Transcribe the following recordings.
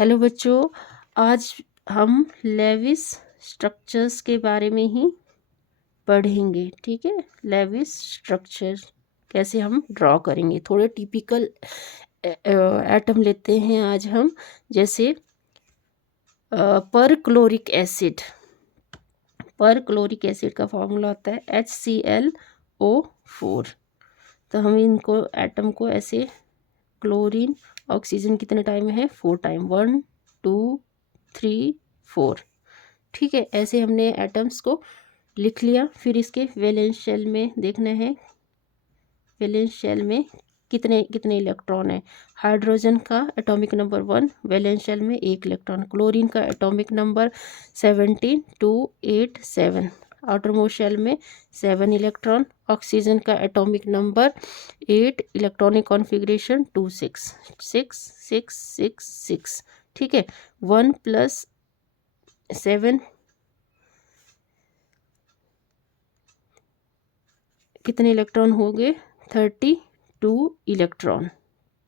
Hello बच्चों, आज हम लेविस स्ट्रक्चर्स के बारे में ही पढ़ेंगे। ठीक है, लेविस स्ट्रक्चर कैसे हम ड्रॉ करेंगे। थोड़े टिपिकल एटम लेते हैं आज हम, जैसे पर क्लोरिक एसिड। पर क्लोरिक एसिड का फॉर्मूला होता है HClO4। तो हम इनको एटम को ऐसे, क्लोरीन ऑक्सीजन कितने टाइम में है, 4 टाइम, 1 2 3 4। ठीक है, ऐसे हमने एटम्स को लिख लिया। फिर इसके वैलेंस शेल में देखना है, वैलेंस शेल में कितने कितने इलेक्ट्रॉन है। हाइड्रोजन का एटॉमिक नंबर 1, वैलेंस शेल में 1 इलेक्ट्रॉन। क्लोरीन का atomic number 17287, outermost shell में 7 इलेक्ट्रॉन। ऑक्सीजन का एटॉमिक नंबर 8, इलेक्ट्रॉनिक कॉन्फ़िगरेशन 2 6 6 6 6 6। ठीक है, 1 + 7 कितने इलेक्ट्रॉन हो गए, 32 इलेक्ट्रॉन।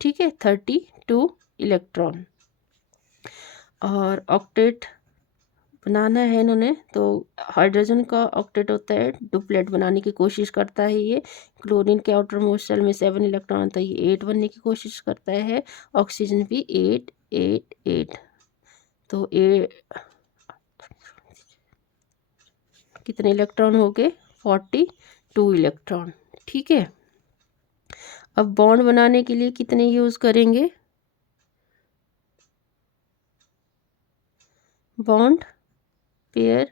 ठीक है, 32 इलेक्ट्रॉन। और ऑक्टेट बनाना है इन्होंने, तो हाइड्रोजन का ऑक्टेट होता है, डुप्लेट बनाने की कोशिश करता है ये। क्लोरीन के आउटर मोस्ट शेल में 7 इलेक्ट्रॉन, तो ये 8 बनने की कोशिश करता है। ऑक्सीजन भी 8 8 8, तो कितने इलेक्ट्रॉन हो गए, 42 इलेक्ट्रॉन। ठीक है, अब बॉन्ड बनाने के लिए कितने यूज़ करेंगे, bond pair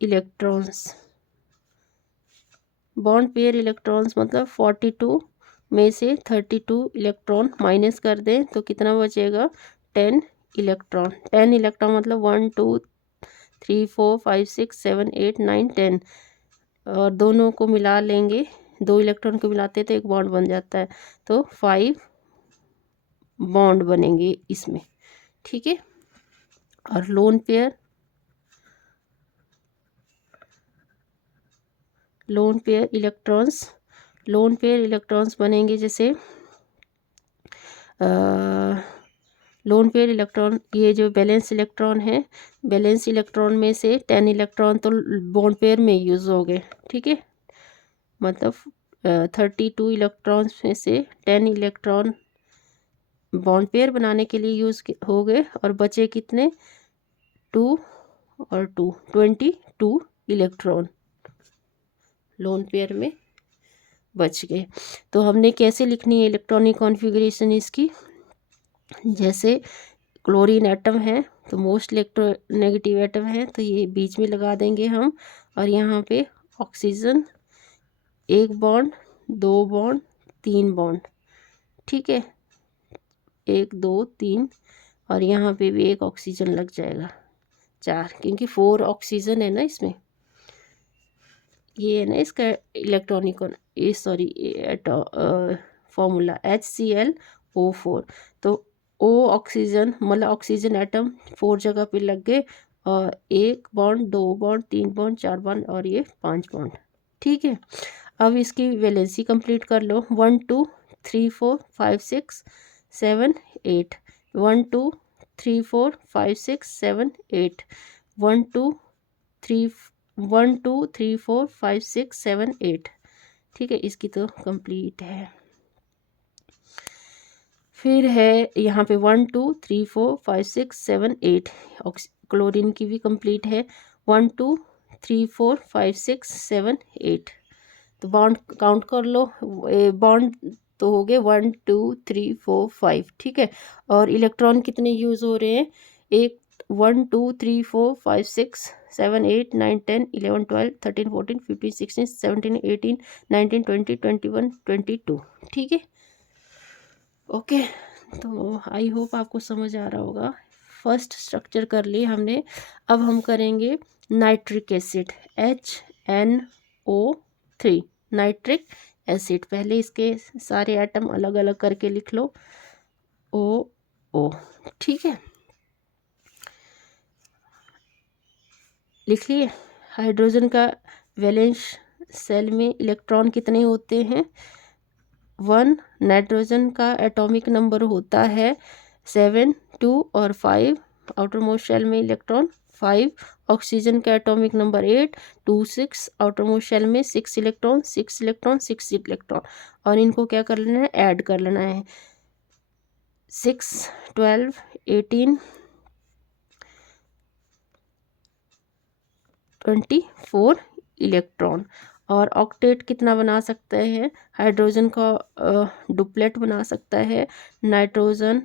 electrons. Bond pair electrons मतलब 42 में से 32 इलेक्ट्रॉन माइनस कर दें तो कितना बचेगा, 10 इलेक्ट्रॉन। 10 इलेक्ट्रॉन मतलब 1 2 3 4 5 6 7 8 9 10, और दोनों को मिला लेंगे, 2 इलेक्ट्रॉन को मिलाते हैं तो एक बॉन्ड बन जाता है, तो 5 बॉन्ड बनेंगे इसमें। ठीक है, और लोन पेयर इलेक्ट्रॉन्स बनेंगे, जैसे लोन पेयर इलेक्ट्रॉन, ये जो बैलेंस इलेक्ट्रॉन है, बैलेंस इलेक्ट्रॉन में से 10 इलेक्ट्रॉन तो बॉन्ड पेयर में यूज़ हो गए। ठीक है, मतलब 32 इलेक्ट्रॉन्स में से 10 इलेक्ट्रॉन बॉन्ड पेयर बनाने के लिए यूज़ हो गए, और बचे कितने, 2 और 2 22 इलेक्ट्रॉन लोन पेयर में बच गए। तो हमने कैसे लिखनी है इलेक्ट्रॉनिक कॉन्फ़िगरेशन इसकी, जैसे क्लोरीन एटम है तो मोस्ट इलेक्ट्रोनेगेटिव एटम है, तो ये बीच में लगा देंगे हम, और यहाँ पे ऑक्सीजन 1 बॉन्ड 2 बॉन्ड 3 बॉन्ड। ठीक है, 1 2 3, और यहाँ पे भी एक ऑक्सीजन लग जाएगा, 4, क्योंकि 4 ऑक्सीजन है ना इसमें। ये है ना इसका इलेक्ट्रॉनिक, ये सॉरी फॉर्मूला HClO4। तो O ऑक्सीजन मतलब ऑक्सीजन एटम 4 जगह पे लग गए, और 1 बॉन्ड 2 बॉन्ड 3 बॉन्ड 4 बॉन्ड और ये 5 बॉन्ड। ठीक है, अब इसकी वैलेंसी कंप्लीट कर लो, 1 2 3 4 5 6 7 8, 1 2 3 4 5 6 7 8, 1 2 3 1 2 3 4 5 6 7 8। ठीक है, इसकी तो कंप्लीट है। फिर है यहाँ पे 1 2 3 4 5 6 7 8, क्लोरीन की भी कंप्लीट है, 1 2 3 4 5 6 7 8। तो बॉन्ड काउंट कर लो, बॉन्ड तो हो गए 1 2 3 4 5। ठीक है, और इलेक्ट्रॉन कितने यूज़ हो रहे हैं, एक 1 2 3 4 5 6 7 8 9 10 11 12 13 14 15 16 17 18 19 20 21 22। ठीक है, ओके। तो आई होप आपको समझ आ रहा होगा। फर्स्ट स्ट्रक्चर कर लिए हमने, अब हम करेंगे nitric acid, HNO3, nitric acid. पहले इसके सारे एटम अलग अलग करके लिख लो, OO। ठीक है, लिख लिए। हाइड्रोजन का वैलेंस शेल में इलेक्ट्रॉन कितने होते हैं, 1। नाइट्रोजन का एटॉमिक नंबर होता है 7 2 और 5 आउटर मोस्ट शेल में इलेक्ट्रॉन 5, ऑक्सीजन का atomic number 8 2 6, outermost shell में 6 इलेक्ट्रॉन 6 इलेक्ट्रॉन 6 इलेक्ट्रॉन, और इनको क्या कर लेना है, ऐड कर लेना है, 6 12 18 24 इलेक्ट्रॉन। और ऑक्टेट कितना बना सकते हैं, हाइड्रोजन का डुप्लेट बना सकता है, नाइट्रोजन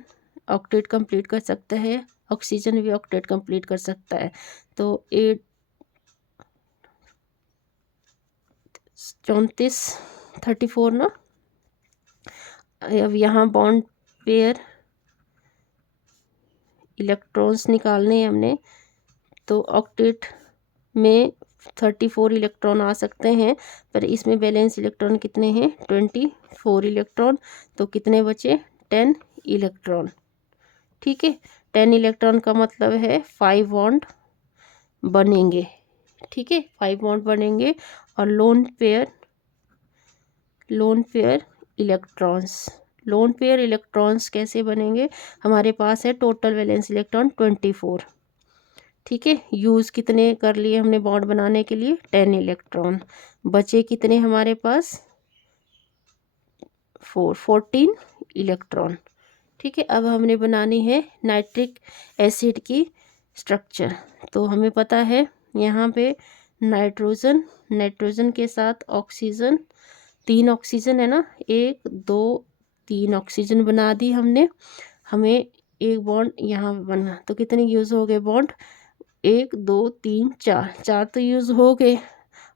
ऑक्टेट कंप्लीट कर सकता है, ऑक्सीजन भी ऑक्टेट कंप्लीट कर सकता है। तो 8 34 34 ना। अब यहाँ बॉन्ड पेयर इलेक्ट्रॉन्स निकालने हैं हमने, तो ऑक्टेट में 34 इलेक्ट्रॉन आ सकते हैं, पर इसमें बैलेंस इलेक्ट्रॉन कितने हैं, 24 इलेक्ट्रॉन। तो कितने बचे, 10 इलेक्ट्रॉन। ठीक है, 10 इलेक्ट्रॉन का मतलब है 5 बॉन्ड बनेंगे। ठीक है, 5 बॉन्ड बनेंगे। और लोन पेयर इलेक्ट्रॉन्स कैसे बनेंगे, हमारे पास है टोटल वैलेंस इलेक्ट्रॉन 24। ठीक है, यूज़ कितने कर लिए हमने बॉन्ड बनाने के लिए, 10 इलेक्ट्रॉन। बचे कितने हमारे पास, 14 इलेक्ट्रॉन। ठीक है, अब हमने बनानी है नाइट्रिक एसिड की स्ट्रक्चर। तो हमें पता है यहाँ पे नाइट्रोजन के साथ ऑक्सीजन, 3 ऑक्सीजन है ना, 1 2 3 ऑक्सीजन बना दी हमने। हमें एक बॉन्ड यहाँ बना, तो कितने यूज़ हो गए बॉन्ड, 1 2 3 4 तो यूज़ हो गए।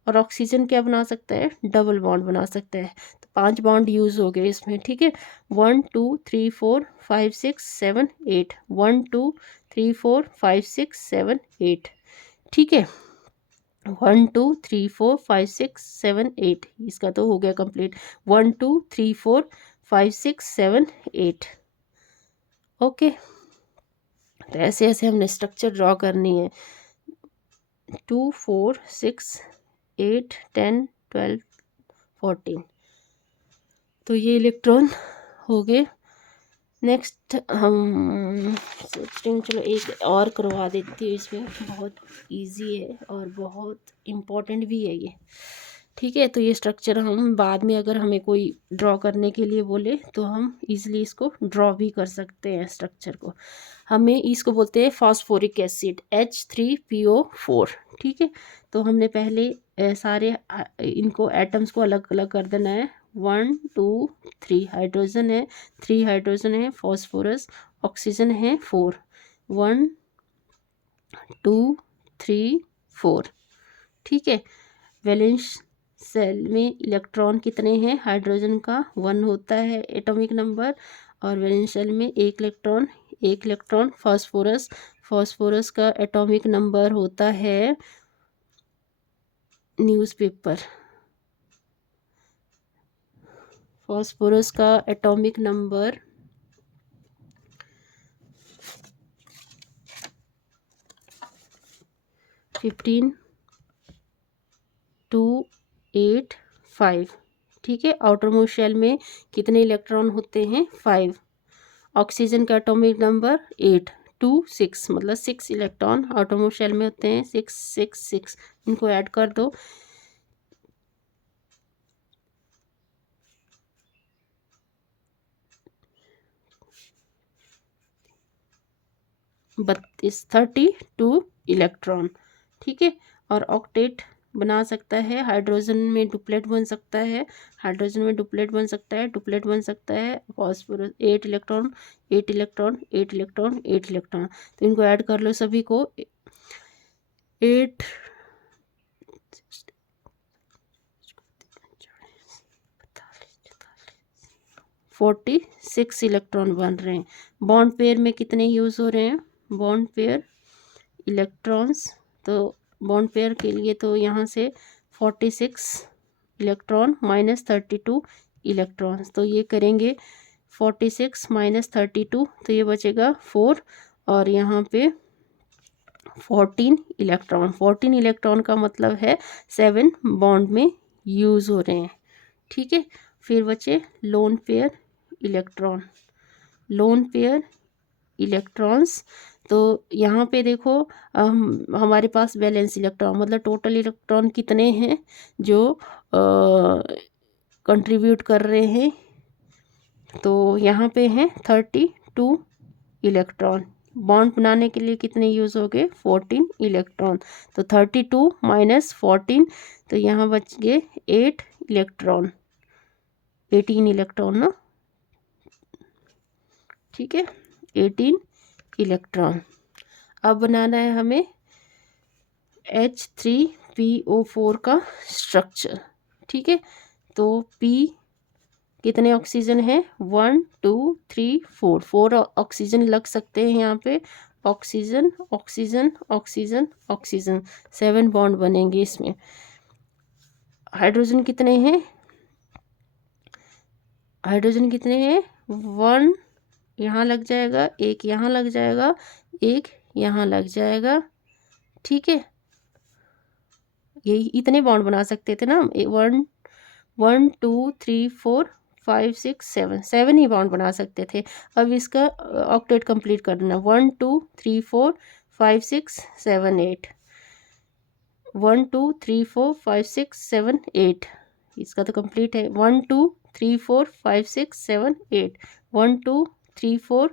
और ऑक्सीजन क्या बना सकता है, डबल बॉन्ड बना सकता है, तो 5 बॉन्ड यूज़ हो गए इसमें। ठीक है, 1 2 3 4 5 6 7 8, 1 2 3 4 5 6 7 8। ठीक है, 1 2 3 4 5 6 7 8, इसका तो हो गया कंप्लीट। 1 2 3 4 5 6 7 8। ओके, तो ऐसे ऐसे हमने स्ट्रक्चर ड्रॉ करनी है। 2 4 6 8 10 12 14। तो ये इलेक्ट्रॉन हो गए। नेक्स्ट हम सोचते हैं, चलो एक और करवा देती हूँ, इसमें बहुत इजी है और बहुत इम्पोर्टेंट भी है ये। ठीक है, तो ये स्ट्रक्चर हम बाद में अगर हमें कोई ड्रॉ करने के लिए बोले तो हम इजीली इसको ड्रॉ भी कर सकते हैं स्ट्रक्चर को। हमें इसको बोलते हैं फास्फोरिक एसिड, H3PO4। ठीक है, तो हमने पहले सारे इनको एटम्स को अलग अलग कर देना है। 1 2 3 हाइड्रोजन है, 3 हाइड्रोजन है, फॉस्फोरस, ऑक्सीजन है 4, 1 2 3 4। ठीक है, वैलेंस सेल में इलेक्ट्रॉन कितने हैं, हाइड्रोजन का 1 होता है एटॉमिक नंबर, और वैलेंस सेल में एक इलेक्ट्रॉन। फॉस्फोरस का एटॉमिक नंबर होता है, न्यूज़पेपर, फॉस्फोरस का एटॉमिक नंबर 15285। ठीक है, आउटर मोस्ट शेल में कितने इलेक्ट्रॉन होते हैं, 5। ऑक्सीजन का एटॉमिक नंबर 8 2 6, मतलब 6 इलेक्ट्रॉन आउटर मोस्ट शेल में होते हैं, 6 6 6, इनको ऐड कर दो, 32 इलेक्ट्रॉन। ठीक है, और ऑक्टेट बना सकता है, हाइड्रोजन में डुप्लेट बन सकता है, डुप्लेट बन सकता है phosphorus, 8 electron 8 electron 8 electron 8 electron. तो इनको ऐड कर लो सभी को, 8 46 इलेक्ट्रॉन बन रहे हैं। बॉन्ड पेयर में कितने यूज़ हो रहे हैं, बॉन्ड पेयर इलेक्ट्रॉन्स, तो बॉन्ड पेयर के लिए तो यहाँ से 46 इलेक्ट्रॉन माइनस 32 इलेक्ट्रॉन्स, तो ये करेंगे 46 माइनस 32, तो ये बचेगा 4, और यहाँ पे 14 इलेक्ट्रॉन का मतलब है 7 बॉन्ड में यूज़ हो रहे हैं। ठीक है, फिर बचे लोन पेयर इलेक्ट्रॉन्स। तो यहाँ पे देखो हमारे पास बैलेंस इलेक्ट्रॉन मतलब टोटल इलेक्ट्रॉन कितने हैं जो कंट्रीब्यूट कर रहे हैं, तो यहाँ पे हैं 32 इलेक्ट्रॉन। बॉन्ड बनाने के लिए कितने यूज़ हो गए 14 इलेक्ट्रॉन। तो 32 माइनस 14, तो यहाँ बच गए 8 इलेक्ट्रॉन, 18 इलेक्ट्रॉन ना, ठीक है 18 इलेक्ट्रॉन। अब बनाना है हमें H3PO4 का स्ट्रक्चर, ठीक है। तो P कितने ऑक्सीजन है 1 2 3 4, 4 ऑक्सीजन लग सकते हैं यहाँ पे, oxygen oxygen oxygen oxygen, 7 bond बनेंगे इसमें। हाइड्रोजन कितने हैं, हाइड्रोजन कितने हैं 1 यहाँ लग जाएगा, एक यहाँ लग जाएगा, एक यहाँ लग जाएगा, ठीक है। यही इतने बॉन्ड बना सकते थे ना हम, 1 2 3 4 5 6 7, 7 ही बॉन्ड बना सकते थे। अब इसका ऑक्टेट कंप्लीट करना, 1 2 3 4 5 6 7 8, 1 2 3 4 5 6 7 8, इसका तो कंप्लीट है। 1 2 3 4 5 6 7 8, 1 2 3 4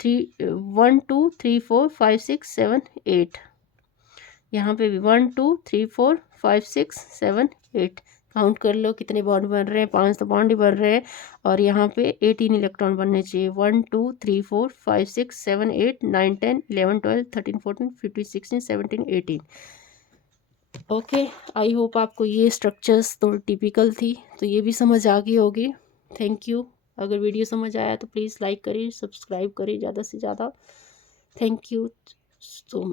1 2 3 4 5 6 7 8, यहाँ पे भी 1 2 3 4 5 6 7 8, काउंट कर लो कितने बॉन्ड बन रहे हैं, 5 तो बॉन्ड ही बन रहे हैं। और यहाँ पे 18 इलेक्ट्रॉन बनने चाहिए, 1 2 3 4 5 6 7 8 9 10 11 12 13 14 15 16 17 18। ओके, आई होप आपको ये स्ट्रक्चर्स थोड़ी टिपिकल थी, तो ये भी समझ आ गई होगी। Thank you. अगर वीडियो समझ आया तो प्लीज़ लाइक करिए, सब्सक्राइब करिए ज़्यादा से ज़्यादा। Thank you so much.